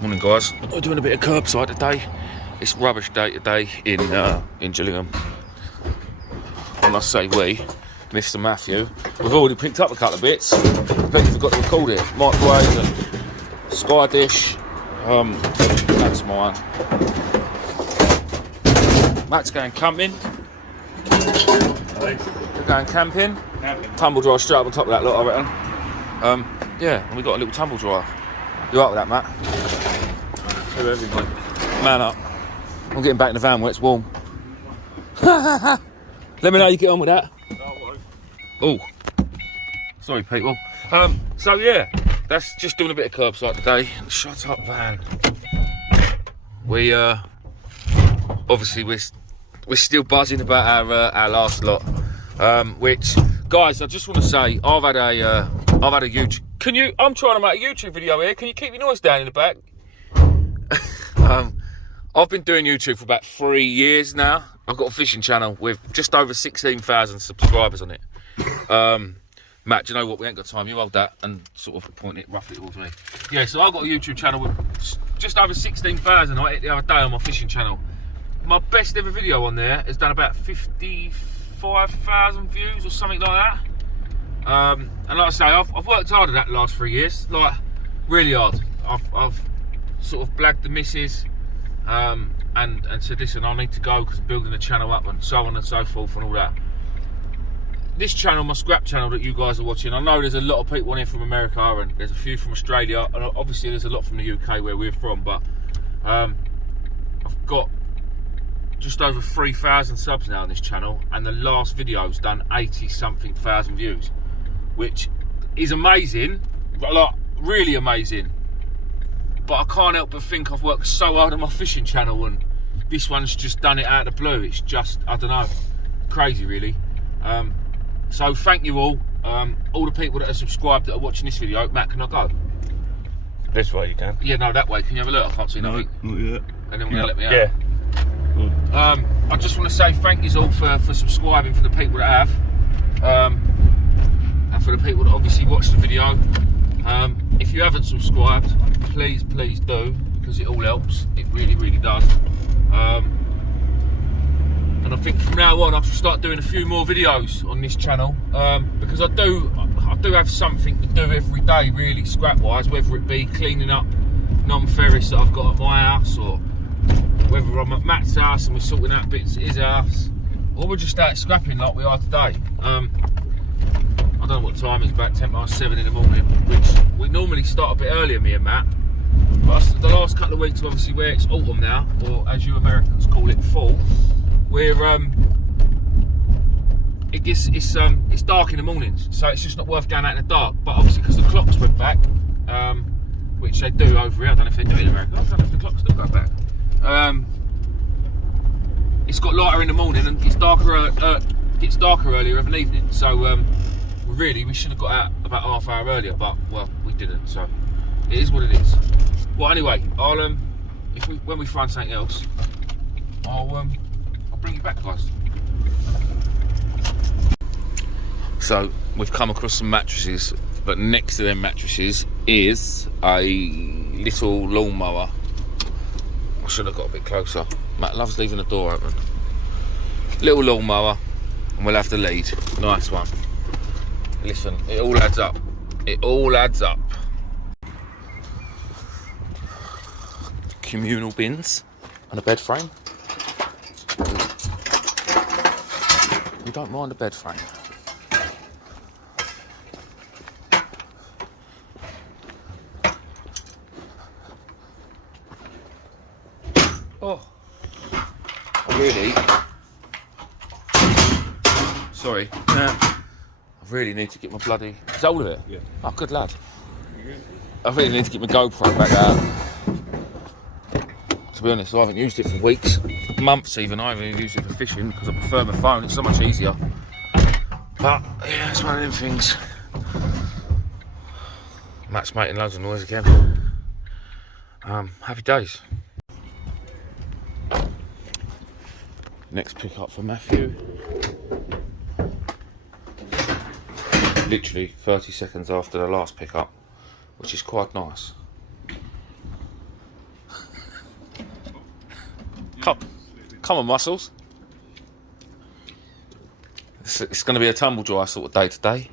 Morning guys, we're doing a bit of curbside today. It's rubbish day today in Gillingham. When I say we, Mr. Matthew, we've already picked up a couple of bits. Completely forgot to record it. Microwave and sky dish. That's mine. Matt's going camping. We're going camping. Tumble dryer straight up on top of that lot, I reckon. Yeah, and we got a little tumble dryer. You up with that, Matt? Do everything. Man up. I'm getting back in the van where it's warm. Let me know how you get on with that. Oh, sorry people. So yeah, that's just doing a bit of curbside today. Shut up, van. We obviously we're still buzzing about our last lot. Which, guys, I just want to say I've had a YouTube. I'm trying to make a YouTube video here. Can you keep your noise down in the back? I've been doing YouTube for about 3 years now. I've got a fishing channel with just over 16,000 subscribers on it. Matt, do you know what? We ain't got time. You hold that and sort of point it roughly towards me. Yeah, so I've got a YouTube channel with just over 16,000 on it the other day on my fishing channel. My best ever video on there has done about 55,000 views or something like that. And like I say, I've worked hard at that the last 3 years, like really hard. I've sort of blagged the missus and said, listen, I need to go because I'm building the channel up and so on and so forth and all that. This channel, my scrap channel that you guys are watching, I know there's a lot of people on here from America and there's a few from Australia and obviously there's a lot from the UK where we're from, but I've got just over 3,000 subs now on this channel and the last video's done 80-something thousand views, which is amazing, like really amazing. But I can't help but think I've worked so hard on my fishing channel and this one's just done it out of the blue. It's just, I don't know, crazy really. So thank you all the people that are subscribed that are watching this video. Matt, can I go? This way you can. Yeah, no, that way. Can you have a look? I can't see nothing. Not yet. And then we're gonna let me out. Yeah. I just want to say thank you all for subscribing, for the people that have, and for the people that obviously watch the video. If you haven't subscribed, please do, because it all helps. It really, really does. And I think from now on I should start doing a few more videos on this channel, because I do have something to do every day, really, scrap wise, whether it be cleaning up non-ferrous that I've got at my house, or whether I'm at Matt's house and we're sorting out bits at his house, or we're just out scrapping like we are today. I don't know what time it's about 7:10 in the morning, which we normally start a bit earlier, me and Matt. But the last couple of weeks, obviously, where it's autumn now, or as you Americans call it, fall, we're it's dark in the mornings, so it's just not worth going out in the dark. But obviously, because the clocks went back, which they do over here, I don't know if they do it in America. I don't know if the clocks still go back. It's got lighter in the morning and gets darker earlier of an evening. So really, we should have got out about half hour earlier, but well, we didn't. So it is what it is. Well, anyway, I'll when we find something else, I'll bring you back, guys. So we've come across some mattresses, but next to them mattresses is a little lawnmower. I should have got a bit closer. Matt loves leaving the door open. Little lawnmower, and we'll have the lead. Nice one. Listen, it all adds up. It all adds up. Communal bins and a bed frame. You don't mind a bed frame. Oh, I really, sorry, I really need to get my bloody, is that all of it? Yeah. Oh, good lad. I really need to get my GoPro back out. To be honest, I haven't used it for weeks, months even. I haven't even used it for fishing because I prefer my phone, it's so much easier. But, yeah, it's one of them things. Matt's making loads of noise again. Happy days. Next pick up for Matthew. Literally 30 seconds after the last pickup, which is quite nice. Come on, muscles. It's going to be a tumble dry sort of day today.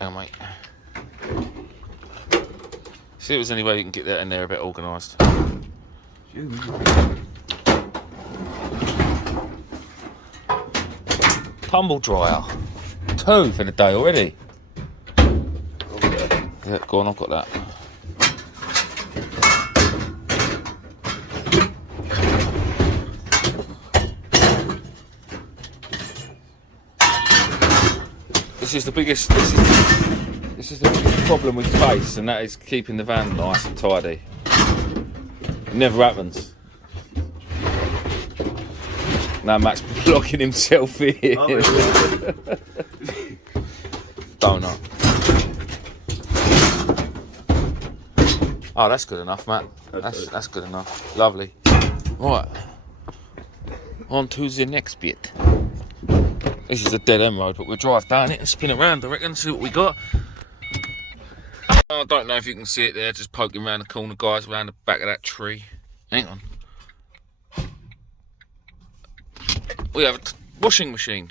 Oh, mate. See if there's any way you can get that in there a bit organised. Tumble dryer. 2 for the day already. Yeah, go on, I've got that. This is the biggest problem we face, and that is keeping the van nice and tidy. It never happens. Now Matt's blocking himself in. Donut. Oh, that's good enough, Matt. That's good enough. Lovely. Right. On to the next bit. This is a dead end road, but we'll drive down it and spin around, I reckon, see what we got. I don't know if you can see it there, just poking around the corner, guys, around the back of that tree. Hang on. We have a washing machine.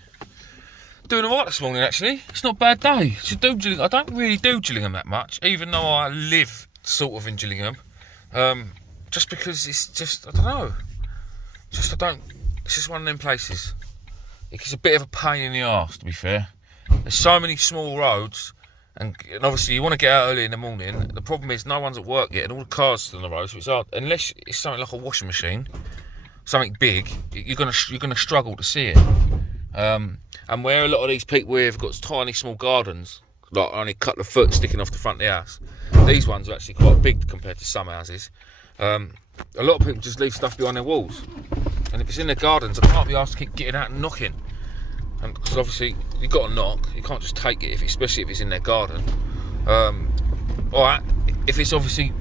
Doing alright this morning, actually. It's not a bad day. I don't really do Gillingham that much, even though I live sort of in Gillingham. Just because it's just, I don't know. It's just one of them places. It's a bit of a pain in the arse, to be fair. There's so many small roads, and obviously you want to get out early in the morning. The problem is no one's at work yet, and all the cars are still on the road, so it's hard. Unless it's something like a washing machine, something big, you're gonna struggle to see it. And where a lot of these people here have got tiny small gardens, like only a couple of foot sticking off the front of the house, these ones are actually quite big compared to some houses. A lot of people just leave stuff behind their walls, and if it's in their gardens, I can't be asked to keep getting out and knocking. And because obviously you've got to knock, you can't just take it, especially if it's in their garden. Alright, if it's obviously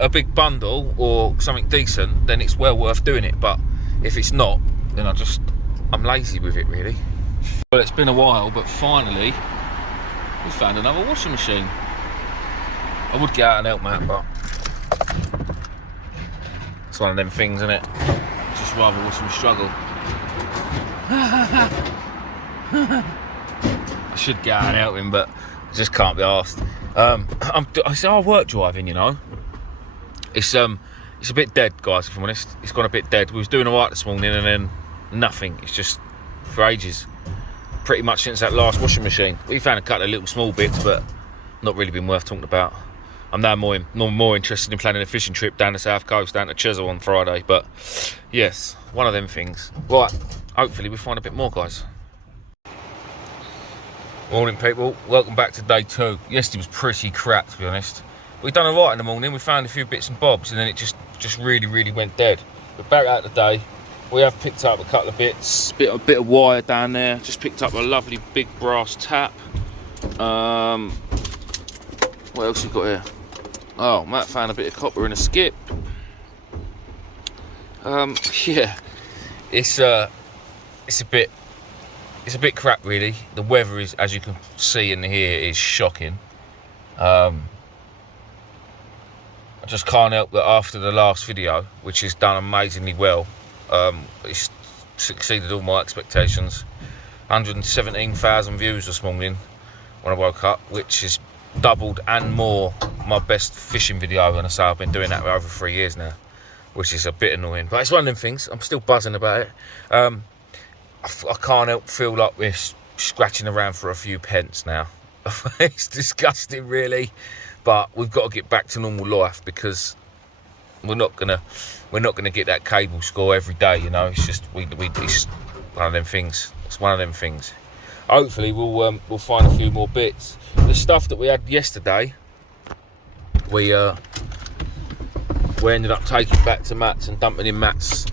a big bundle or something decent, then it's well worth doing it. But if it's not, then I'm lazy with it, really. Well, it's been a while, but finally we found another washing machine. I would get out and help Matt, but it's one of them things, isn't it? Just rather watch him struggle. I should get out and help him, but I just can't be arsed. I say I work driving, you know. It's a bit dead, guys, if I'm honest. It's gone a bit dead. We was doing alright this morning, and then nothing. It's just for ages. Pretty much since that last washing machine. We found a couple of little small bits, but not really been worth talking about. I'm now more interested in planning a fishing trip down the south coast, down to Chisel on Friday. But yes, one of them things. Right, hopefully we find a bit more, guys. Morning, people. Welcome back to day 2. Yesterday was pretty crap, to be honest. We done alright in the morning. We found a few bits and bobs, and then it just really went dead. But back out today, we have picked up a couple of bits. A bit of wire down there. Just picked up a lovely big brass tap. What else we got here? Oh, Matt found a bit of copper in a skip. Yeah, it's a bit crap, really. The weather is, as you can see in here, is shocking. I just can't help that after the last video, which has done amazingly well, it's succeeded all my expectations. 117,000 views this morning when I woke up, which is doubled and more my best fishing video, and I say I've been doing that for over 3 years now, which is a bit annoying, but it's one of them things. I'm still buzzing about it. I can't help feel like we're scratching around for a few pence now. It's disgusting, really, but we've got to get back to normal life, because we're not gonna get that cable score every day, you know. It's just it's one of them things. It's one of them things. Hopefully we'll find a few more bits. The stuff that we had yesterday, we ended up taking back to Matt's and dumping in Matt's.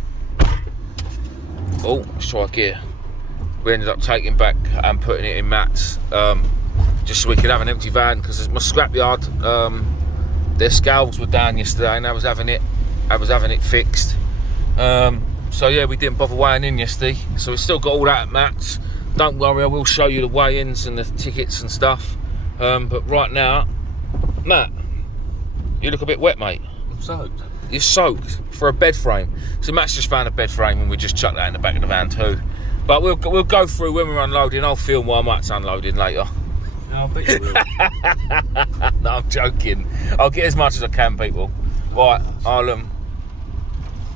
Oh, let's try gear. We ended up taking back and putting it in Matt's, just so we could have an empty van, because my scrapyard, their scales were down yesterday, and I was having it fixed. So yeah, we didn't bother weighing in yesterday, so we've still got all that at Matt's. Don't worry, I will show you the weigh-ins and the tickets and stuff. But right now, Matt, you look a bit wet, mate. I'm soaked. you're soaked for a bed frame. So Matt's just found a bed frame and we just chucked that in the back of the van too. But we'll go through when we're unloading. I'll film while Matt's unloading later. No, I bet you will. No, I'm joking. I'll get as much as I can, people. Right, I'll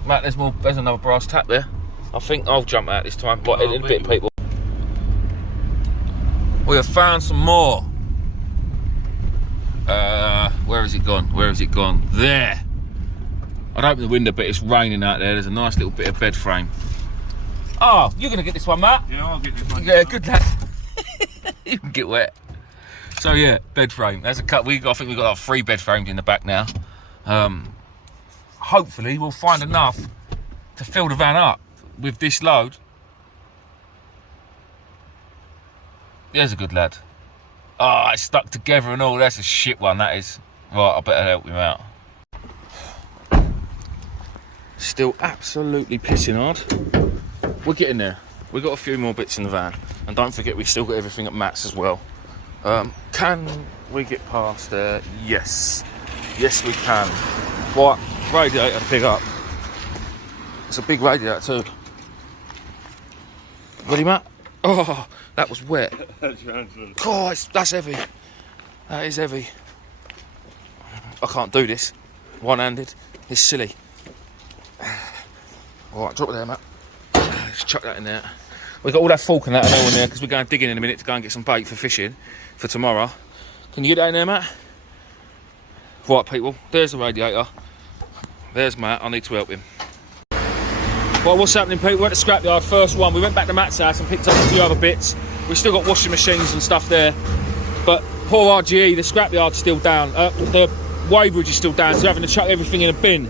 Matt, there's another brass tap there. I think I'll jump out this time. Right, in a bit, people. We have found some more. Where has it gone? Where has it gone? There. I'd open the window, but it's raining out there. There's a nice little bit of bed frame. Oh, you're gonna get this one, Matt? Yeah, I'll get this one. Yeah, good lad. You can get wet. So yeah, bed frame. There's a cut. I think we've got like 3 bed frames in the back now. Hopefully we'll find enough to fill the van up with this load. There's a good lad. Oh, it's stuck together and all. That's a shit one, that is. Right, I better help him out. Still absolutely pissing hard. We're getting there. We've got a few more bits in the van. And don't forget, we've still got everything at Matt's as well. Can we get past there? Yes. Yes, we can. Right, radiator to pick up. It's a big radiator too. Ready, Matt? Oh, that was wet. God, that's heavy. That is heavy. I can't do this one-handed. It's silly. Alright, drop it there, Matt. Just chuck that in there. We've got all that fork and that in there because we're going digging in a minute to go and get some bait for fishing for tomorrow. Can you get that in there, Matt? Right, people, there's the radiator. There's Matt. I need to help him. Well, what's happening, people? We're at the scrapyard, first one. We went back to Matt's house and picked up a few other bits. We've still got washing machines and stuff there. But poor RGE, the scrapyard's still down. The weighbridge is still down, so we're having to chuck everything in a bin,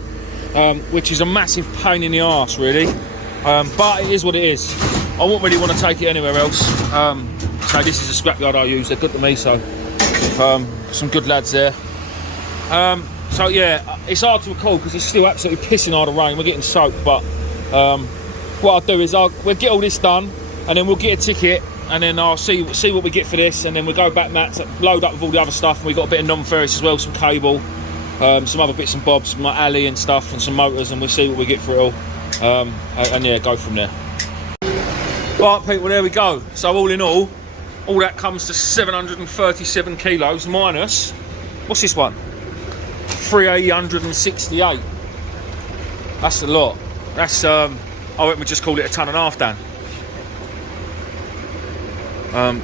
which is a massive pain in the arse, really. But it is what it is. I wouldn't really want to take it anywhere else. So this is a scrapyard I use. They're good to me, so some good lads there. So yeah, it's hard to recall because it's still absolutely pissing hard of rain. We're getting soaked, but what I'll do is we'll get all this done, and then we'll get a ticket, and then I'll see what we get for this, and then we'll go back, Matt, to load up with all the other stuff. And we've got a bit of non-ferrous as well, some cable, some other bits and bobs, some alley and stuff, and some motors, and we'll see what we get for it all. And yeah, go from there. Right, people, there we go. So all in all that comes to 737 kilos minus, what's this one? 368. That's a lot. That's I reckon we just call it a ton and a half, Dan.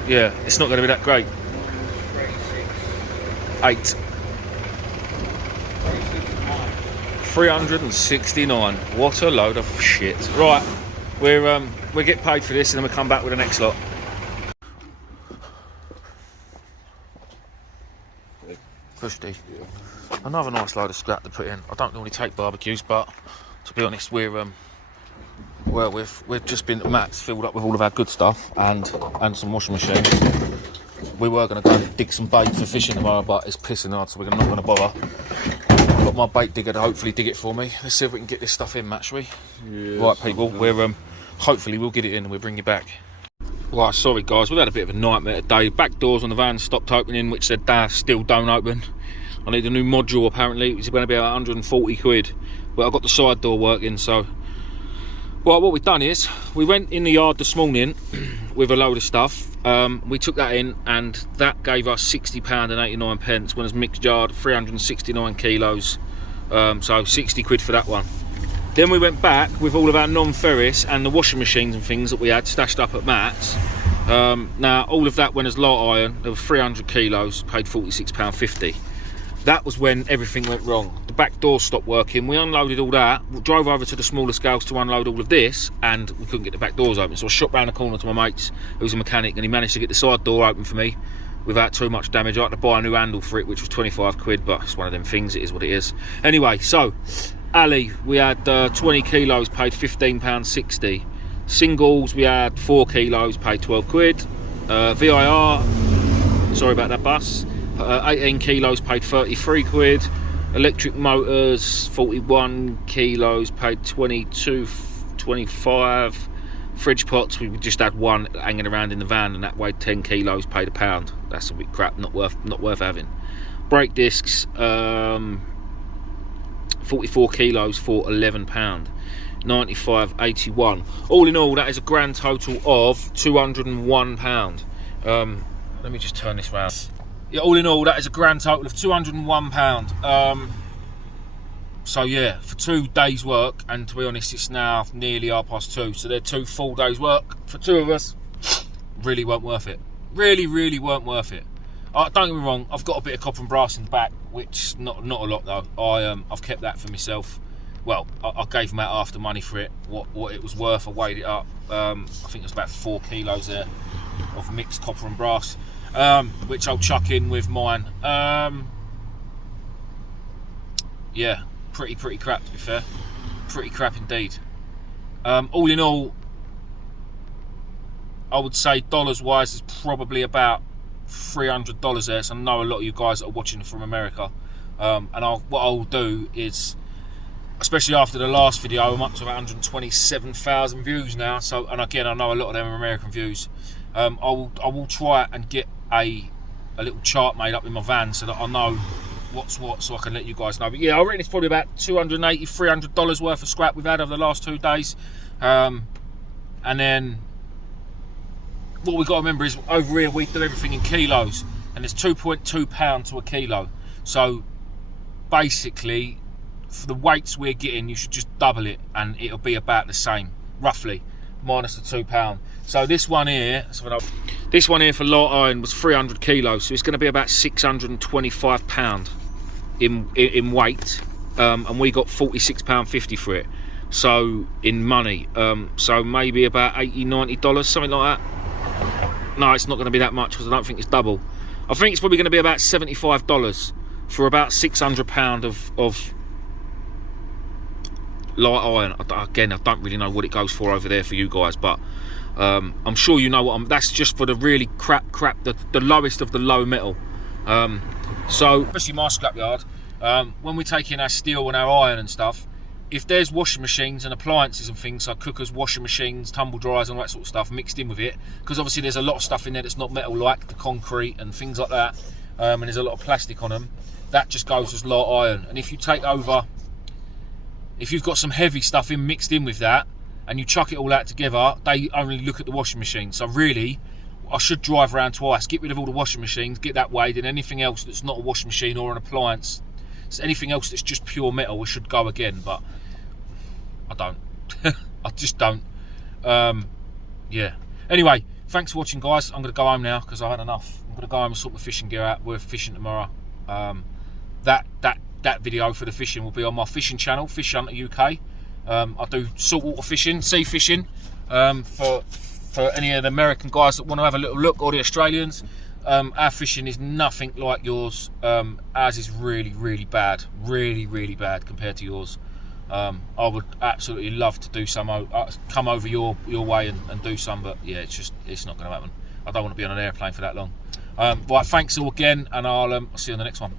Yeah, it's not going to be that great. 8. 369. What a load of shit. Right, we'll get paid for this and then we'll come back with the next lot. Pushy. Another nice load of scrap to put in. I don't normally take barbecues, but to be honest, we've just been to Matt's, filled up with all of our good stuff and some washing machines. We were going to go and dig some bait for fishing tomorrow, but it's pissing hard, so we're not going to bother. I've got my bait digger to hopefully dig it for me. Let's see if we can get this stuff in, Matt, shall we? Yeah, right, people, hopefully we'll get it in and we'll bring you back. Right, sorry guys, we've had a bit of a nightmare today. Back doors on the van stopped opening, which said still don't open. I need a new module apparently, which is going to be about 140 quid. But I've got the side door working, so... Well, what we've done is, we went in the yard this morning with a load of stuff. We took that in, and that gave us £60.89, when it's mixed yard, 369 kilos. So 60 quid for that one. Then we went back with all of our non-ferrous and the washing machines and things that we had stashed up at Matt's. Now, all of that went as light iron. There were 300 kilos, paid £46.50. That was when everything went wrong. The back door stopped working. We unloaded all that, drove over to the smaller scales to unload all of this, and we couldn't get the back doors open. So I shot round the corner to my mate's, who's a mechanic, and he managed to get the side door open for me without too much damage. I had to buy a new handle for it, which was 25 quid, but it's one of them things, it is what it is. Anyway, so, alley, we had 20 kilos, paid £15.60. Singles, we had 4 kilos, paid 12 quid. VIR, sorry about that bus. 18 kilos, paid 33 quid. Electric motors, 41 kilos, paid 25. Fridge pots, we just had one hanging around in the van, and that weighed 10 kilos, paid £1. That's a bit crap, not worth having. Brake discs, 44 kilos for £11, 95.81. All in all, that is a grand total of £201. Let me just turn this round. Yeah, all in all, that is a grand total of £201. So yeah, for 2 days work, and to be honest, it's now nearly 2:30, so they're 2 full days work for 2 of us. Really weren't worth it. Really weren't worth it. Don't get me wrong, I've got a bit of copper and brass in the back, which not a lot though. I've kept that for myself. Well, I gave them out after money for it, what it was worth. I weighed it up. I think it was about 4 kilos there of mixed copper and brass, which I'll chuck in with mine. Yeah, pretty crap, to be fair. Pretty crap indeed. All in all, I would say dollars wise is probably about $300 there. So I know a lot of you guys that are watching from America, and what I'll do is, especially after the last video, I'm up to about 127,000 views now. So, and again, I know a lot of them are American views. I will try and get a little chart made up in my van so that I know what's what, so I can let you guys know. But yeah, I reckon it's probably about $280, $300 worth of scrap we've had over the last 2 days. And then what we've got to remember is over here we do everything in kilos, and it's 2.2 pounds to a kilo. So basically, for the weights we're getting, you should just double it and it'll be about the same, roughly, minus the £2. So this one here for light iron was 300 kilos, so it's going to be about £625 in weight, and we got £46.50 for it, so in money. So maybe about $80–90, something like that. No, it's not going to be that much, because I don't think it's double. I think it's probably going to be about $75 for about £600 of light iron. Again, I don't really know what it goes for over there for you guys, but I'm sure you know what that's just for the really crap, the lowest of the low metal. So especially my scrapyard, when we take in our steel and our iron and stuff, if there's washing machines and appliances and things like cookers, washing machines, tumble dryers and all that sort of stuff mixed in with it, because obviously there's a lot of stuff in there that's not metal, like the concrete and things like that, and there's a lot of plastic on them, that just goes as light iron. And if you take over, if you've got some heavy stuff mixed in with that, and you chuck it all out together, they only look at the washing machine. So really, I should drive around twice, get rid of all the washing machines, get that weighed, and anything else that's not a washing machine or an appliance, so anything else that's just pure metal, we should go again. But I don't. I just don't. Yeah. Anyway, thanks for watching, guys. I'm going to go home now because I've had enough. I'm going to go home and sort my fishing gear out. We're fishing tomorrow. That video for the fishing will be on my fishing channel, Fish Hunter UK. I do saltwater fishing, sea fishing, for any of the American guys that want to have a little look, or the Australians. Our fishing is nothing like yours. Ours is really bad, really bad compared to yours. I would absolutely love to do some, come over your way and do some, but yeah, it's not going to happen. I don't want to be on an airplane for that long. Right, thanks all again, and I'll see you on the next one.